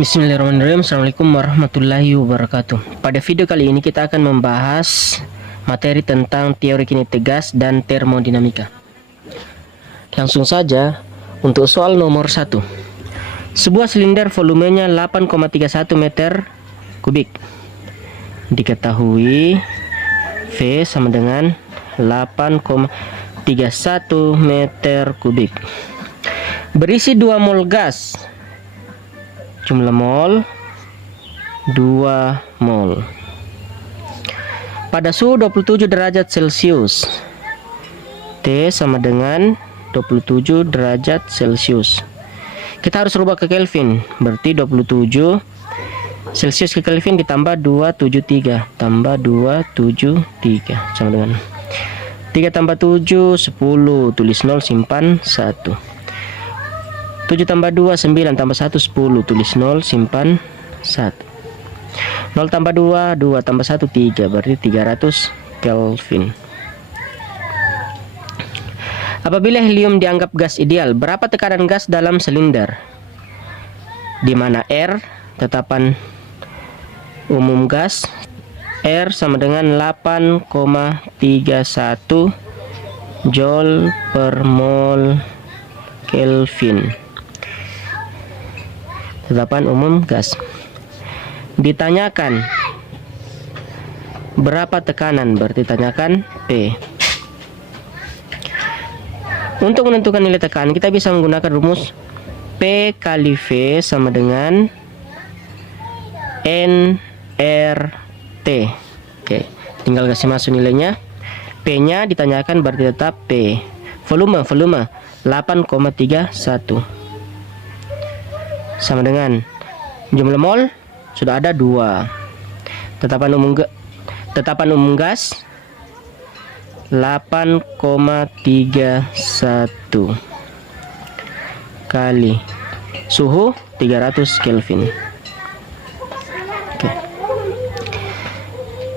Bismillahirrahmanirrahim. Assalamualaikum warahmatullahi wabarakatuh. Pada video kali ini kita akan membahas materi tentang teori kinetik gas dan termodinamika. Langsung saja untuk soal nomor 1. Sebuah silinder volumenya 8,31 meter kubik. Diketahui V sama dengan 8,31 meter kubik. Berisi 2 mol gas. Jumlah mol 2 mol. Pada suhu 27 derajat Celcius. T sama dengan 27 derajat Celcius. Kita harus rubah ke Kelvin. Berarti 27 Celcius ke Kelvin ditambah 273 tambah 273 sama dengan 3 tambah 7 10, tulis 0 simpan 1. 7 tambah 2 9 tambah 1 10, tulis 0 simpan 1. 0 tambah 2 2 tambah 1 3, berarti 300 Kelvin. Apabila helium dianggap gas ideal, berapa tekanan gas dalam silinder? Di mana R tetapan umum gas, R sama dengan 8,31 Joule per mol Kelvin. Tetapan umum gas. Ditanyakan berapa tekanan, berarti tanyakan P. Untuk menentukan nilai tekanan kita bisa menggunakan rumus P kali V sama dengan nRT. Oke, tinggal kasih masuk nilainya. P nya ditanyakan berarti tetap P. Volume 8,31 sama dengan jumlah mol sudah ada 2. Tetapan umum gas 8,31 kali suhu 300 Kelvin. Oke.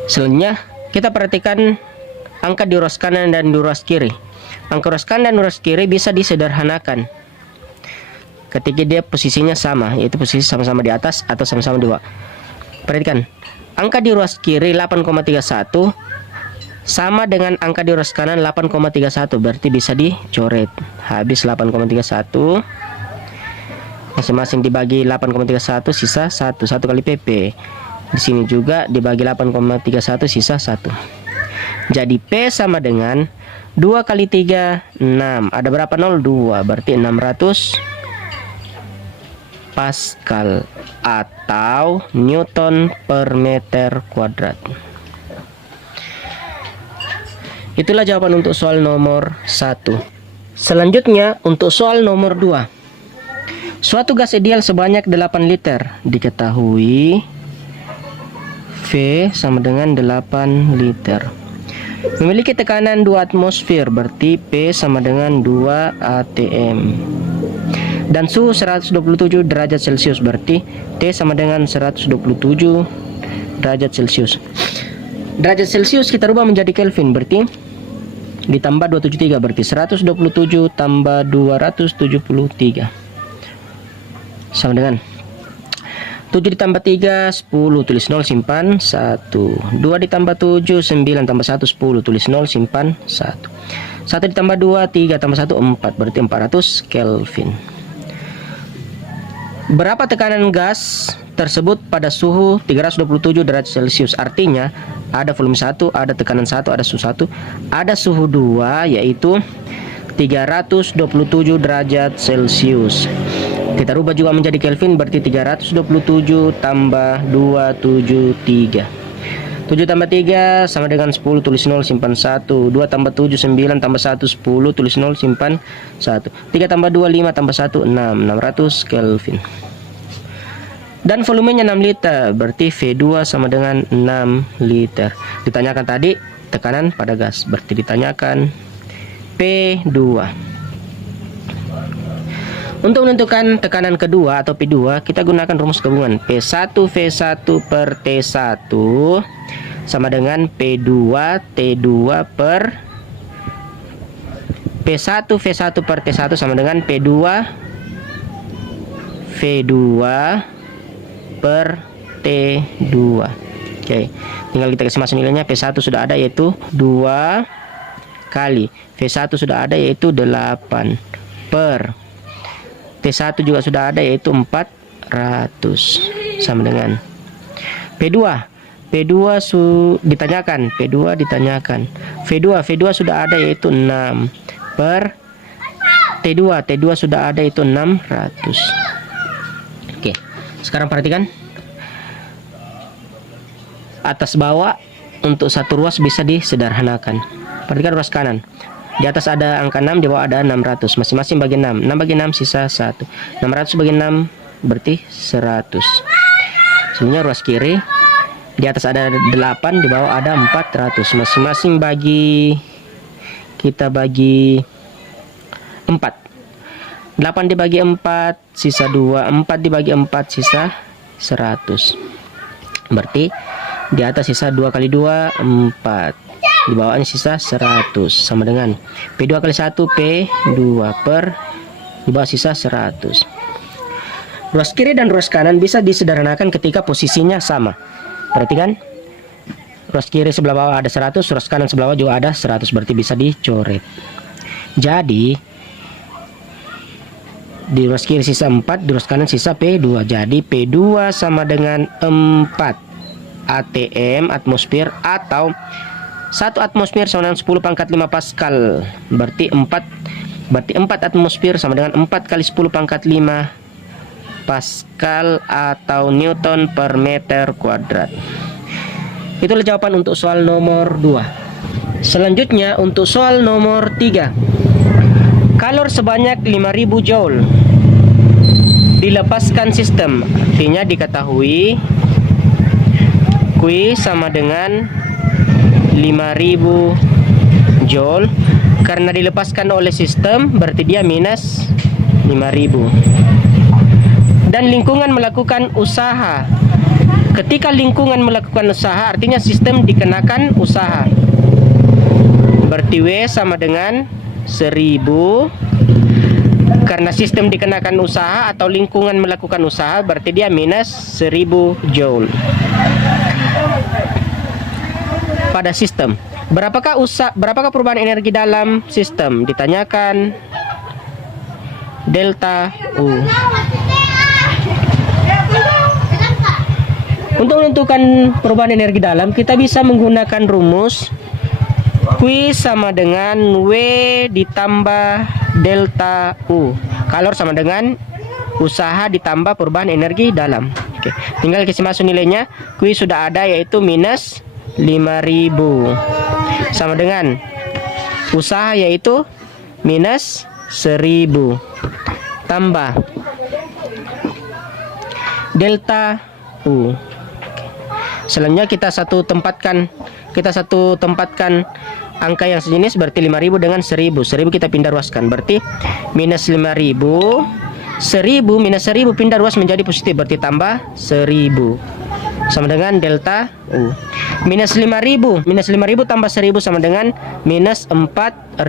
Selanjutnya kita perhatikan angka di ruas kanan dan di ruas kiri. Angka ruas kanan dan ruas kiri bisa disederhanakan ketika dia posisinya sama, yaitu posisi sama-sama di atas atau sama-sama di bawah. Perhatikan, angka di ruas kiri 8,31 sama dengan angka di ruas kanan 8,31, berarti bisa dicoret. Habis 8,31, masing-masing dibagi 8,31 sisa 1 kali PP. Di sini juga dibagi 8,31 sisa 1. Jadi P sama dengan 2 kali 3 6. Ada berapa nol? 2, berarti 600 Pascal atau Newton per meter kuadrat. Itulah jawaban untuk soal nomor 1. Selanjutnya untuk soal nomor 2. Suatu gas ideal sebanyak 8 liter. Diketahui V sama dengan 8 liter. Memiliki tekanan 2 atmosfer, berarti P sama dengan 2 atm. Dan suhu 127 derajat Celcius, berarti T sama dengan 127 derajat Celcius. Derajat Celcius kita rubah menjadi Kelvin, berarti ditambah 273, berarti 127 tambah 273 sama dengan 7 ditambah 3 10, tulis 0 simpan 1. 2 ditambah 7 9 tambah 1 10, tulis 0 simpan 1. 1 ditambah 2 3 tambah 1 4, berarti 400 Kelvin. Berapa tekanan gas tersebut pada suhu 327 derajat Celcius? Artinya ada volume 1, ada tekanan 1, ada suhu 1, ada suhu 2, yaitu 327 derajat Celcius. Kita rubah juga menjadi Kelvin, berarti 327 tambah 273. 7 tambah 3 sama dengan 10, tulis 0 simpan 1. 2 tambah 7 9 tambah 1 10, tulis 0 simpan 1. 3 tambah 2 5 tambah 1 6, 600 Kelvin. Dan volumenya 6 liter, berarti V2 sama dengan 6 liter. Ditanyakan tadi tekanan pada gas, berarti ditanyakan P2. Untuk menentukan tekanan kedua atau P2, kita gunakan rumus gabungan P1 V1 per T1 sama dengan P2 T2 per P1 V1 per T1 sama dengan P2 V2 per T2. Oke, tinggal kita kasih masuk nilainya. P1 sudah ada yaitu 2 kali V1 sudah ada yaitu 8 per T1 juga sudah ada yaitu 400 sama dengan P2 ditanyakan V2 sudah ada yaitu 6 per T2 sudah ada yaitu 600. Oke, sekarang perhatikan atas bawah untuk satu ruas bisa disederhanakan. Perhatikan ruas kanan. Di atas ada angka 6, di bawah ada 600. Masing-masing bagi 6. 6 bagi 6 sisa 1. 600 bagi 6 berarti 100. Sebenarnya ruas kiri. Di atas ada 8, di bawah ada 400. Masing-masing bagi, kita bagi 4. 8 dibagi 4 sisa 2. 4 dibagi 4 sisa 100. Berarti di atas sisa 2 kali 2 4. Di bawahnya sisa 100 sama dengan P2 kali 1 P2 per di bawah sisa 100. Ruas kiri dan ruas kanan bisa disederhanakan ketika posisinya sama. Perhatikan, ruas kiri sebelah bawah ada 100, ruas kanan sebelah bawah juga ada 100, berarti bisa dicoret. Jadi di ruas kiri sisa 4, di ruas kanan sisa P2. Jadi P2 sama dengan 4 atm atmosfer, atau 1 atmosfer sama dengan 10 pangkat 5 Pascal. Berarti 4 atmosfer sama dengan 4 kali 10 pangkat 5 Pascal atau Newton per meter kuadrat. Itulah jawaban untuk soal nomor 2. Selanjutnya untuk soal nomor 3. Kalor sebanyak 5000 joule dilepaskan sistem. Artinya diketahui Q sama dengan 5000 joule. Karena dilepaskan oleh sistem berarti dia minus 5000. Dan lingkungan melakukan usaha. Ketika lingkungan melakukan usaha artinya sistem dikenakan usaha. Berarti W sama dengan 1000. Karena sistem dikenakan usaha atau lingkungan melakukan usaha berarti dia minus 1000 joule pada sistem. Berapakah perubahan energi dalam sistem? Ditanyakan delta U. Untuk menentukan perubahan energi dalam, kita bisa menggunakan rumus Q sama dengan W ditambah delta U. Kalor sama dengan usaha ditambah perubahan energi dalam. Oke, tinggal kasih masuk nilainya. Q sudah ada yaitu minus 5000 sama dengan usaha yaitu minus 1000 tambah delta U. Selanjutnya kita satu tempatkan angka yang sejenis, berarti 5000 dengan 1000. 1000 kita pindah ruaskan, berarti minus 5000. 1000 minus 1000 pindah ruas menjadi positif, berarti tambah 1000 sama dengan delta U. Minus 5000 tambah 1000 sama dengan minus 4000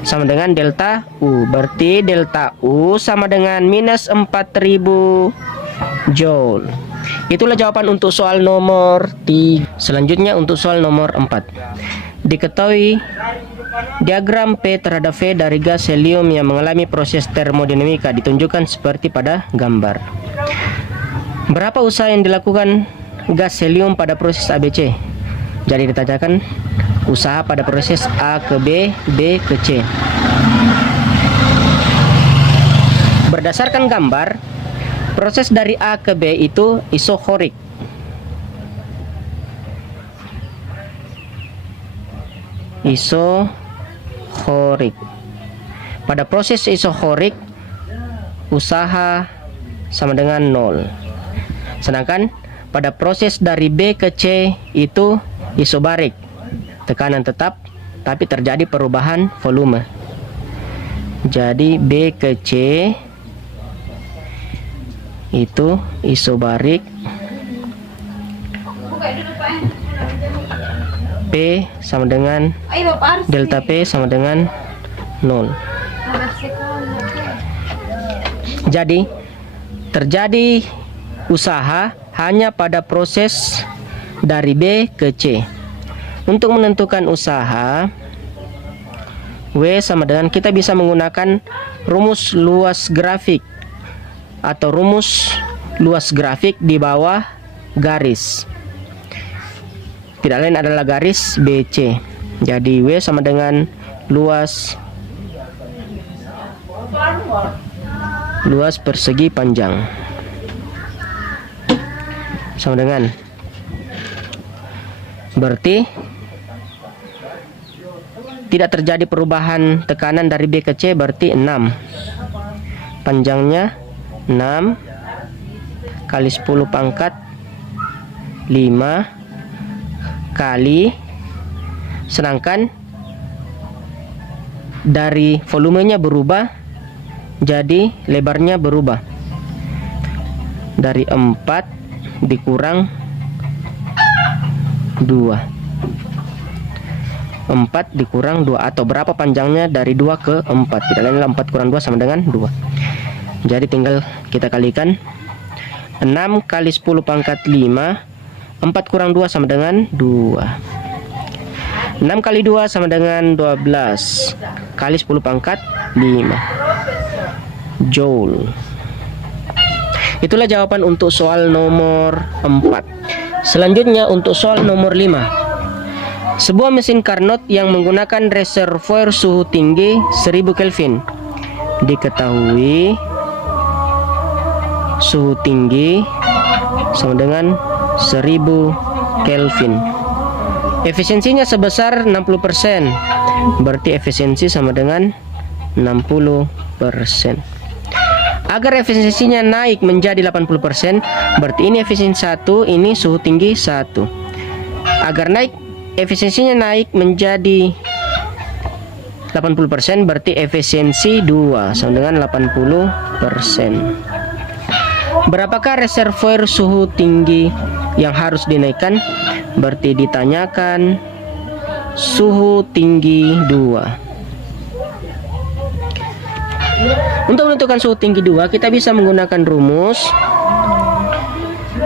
sama dengan delta U. Berarti delta U sama dengan minus 4000 joule. Itulah jawaban untuk soal nomor 3. Selanjutnya untuk soal nomor 4. Diketahui diagram P terhadap V dari gas helium yang mengalami proses termodinamika ditunjukkan seperti pada gambar. Berapa usaha yang dilakukan gas helium pada proses ABC? Jadi ditanyakan usaha pada proses A ke B, B ke C. Berdasarkan gambar, proses dari A ke B itu isokorik. Isokorik. Pada proses isokorik, usaha sama dengan 0. Sedangkan pada proses dari B ke C itu isobarik. Tekanan tetap, tapi terjadi perubahan volume. Jadi B ke C itu isobarik. P sama dengan delta P sama dengan 0. Jadi terjadi usaha hanya pada proses dari B ke C. Untuk menentukan usaha W sama dengan, kita bisa menggunakan rumus luas grafik atau rumus luas grafik di bawah garis. Tidak lain adalah garis BC. Jadi W sama dengan luas persegi panjang sama dengan, berarti tidak terjadi perubahan tekanan dari B ke C, berarti 6. Panjangnya 6 kali 10 pangkat 5 kali, sedangkan dari volumenya berubah, jadi lebarnya berubah. Dari 4 dikurang 2, 4 dikurang 2, atau berapa panjangnya dari 2 ke 4, tidak lain adalah 4 kurang 2 sama dengan 2. Jadi tinggal kita kalikan, 6 kali 10 pangkat 5, 4 kurang 2 sama dengan 2. 6 kali 2 sama dengan 12 kali 10 pangkat 5 Joule. Itulah jawaban untuk soal nomor 4. Selanjutnya untuk soal nomor 5. Sebuah mesin Carnot yang menggunakan reservoir suhu tinggi 1000 Kelvin. Diketahui suhu tinggi sama dengan 1000 Kelvin. Efisiensinya sebesar 60%. Berarti efisiensi sama dengan 60%. Agar efisiensinya naik menjadi 80%, berarti ini efisiensi 1, ini suhu tinggi 1. Agar efisiensinya naik menjadi 80%, berarti efisiensi 2 sama dengan 80%. Berapakah reservoir suhu tinggi yang harus dinaikkan? Berarti ditanyakan suhu tinggi 2. Untuk menentukan suhu tinggi 2, kita bisa menggunakan rumus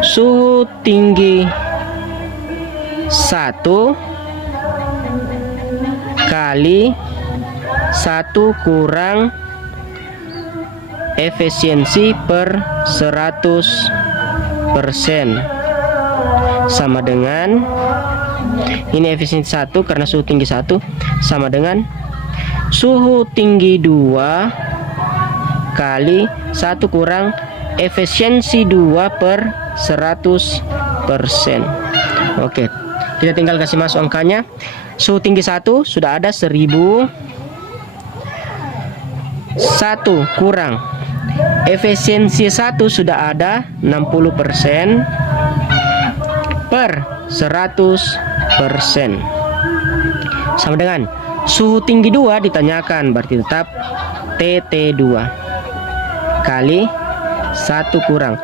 suhu tinggi 1 kali 1 kurang efisiensi per 100% sama dengan, ini efisiensi 1 karena suhu tinggi 1 sama dengan suhu tinggi 2 kali 1 kurang efisiensi 2 per 100%. Oke, kita tinggal kasih masuk angkanya. Suhu tinggi 1 sudah ada 1000. 1 kurang efisiensi 1 sudah ada 60% per 100% sama dengan suhu tinggi 2 ditanyakan, berarti tetap TT2 kali 1 kurang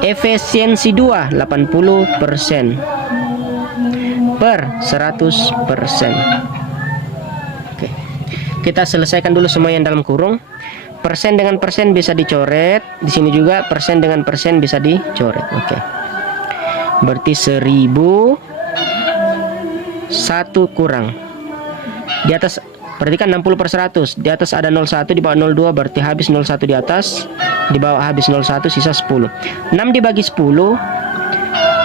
efisiensi 2 80% per 100%. Oke, kita selesaikan dulu semua yang dalam kurung. Persen dengan persen bisa dicoret, di sini juga persen dengan persen bisa dicoret. Oke, berarti 1000 1 kurang di atas, perhatikan 60 per 100, di atas ada 01, di bawah 02, berarti habis 01 di atas, di bawah habis 01, sisa 10. 6 dibagi 10,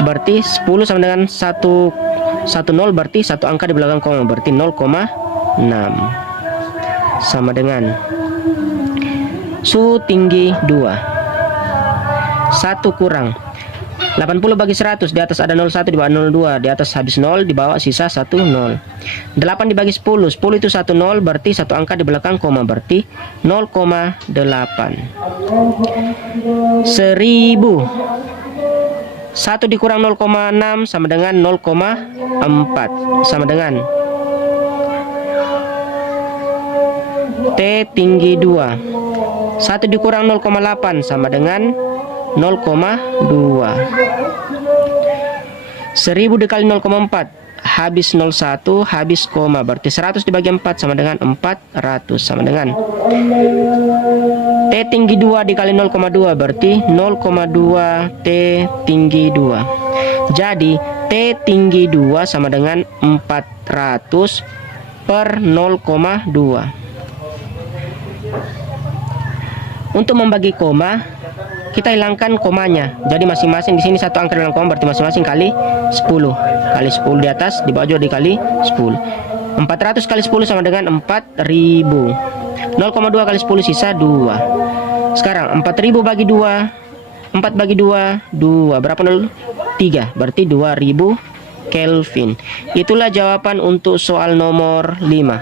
berarti 10 sama dengan 1, 10, berarti satu angka di belakang koma, berarti 0,6 sama dengan suhu tinggi 2. 1 kurang 80 bagi 100, di atas ada 01, di bawah 02, di atas habis 0, di bawah sisa 1, 0. 8 dibagi 10, 10 itu 1, 0, berarti satu angka di belakang koma, berarti 0,8. 1000. 1 dikurang 0,6 sama dengan 0,4 sama dengan T tinggi 2. 1 dikurang 0,8 sama dengan 0,2. 1000 dikali 0,4 habis 01, habis koma, berarti 100 dibagi 4 sama dengan 400 sama dengan T tinggi 2 dikali 0,2 berarti 0,2 T tinggi 2. Jadi T tinggi 2 sama dengan 400 per 0,2. Untuk membagi koma, kita hilangkan komanya. Jadi masing-masing di sini satu angka dalam koma, berarti masing-masing kali 10. Kali 10 di atas, di bawah juga dikali 10. 400 kali 10 sama dengan 4000. 0,2 kali 10 sisa 2. Sekarang 4000 bagi 2, 4 bagi 2, 2. Berapa dulu? 3. Berarti 2000 Kelvin. Itulah jawaban untuk soal nomor 5.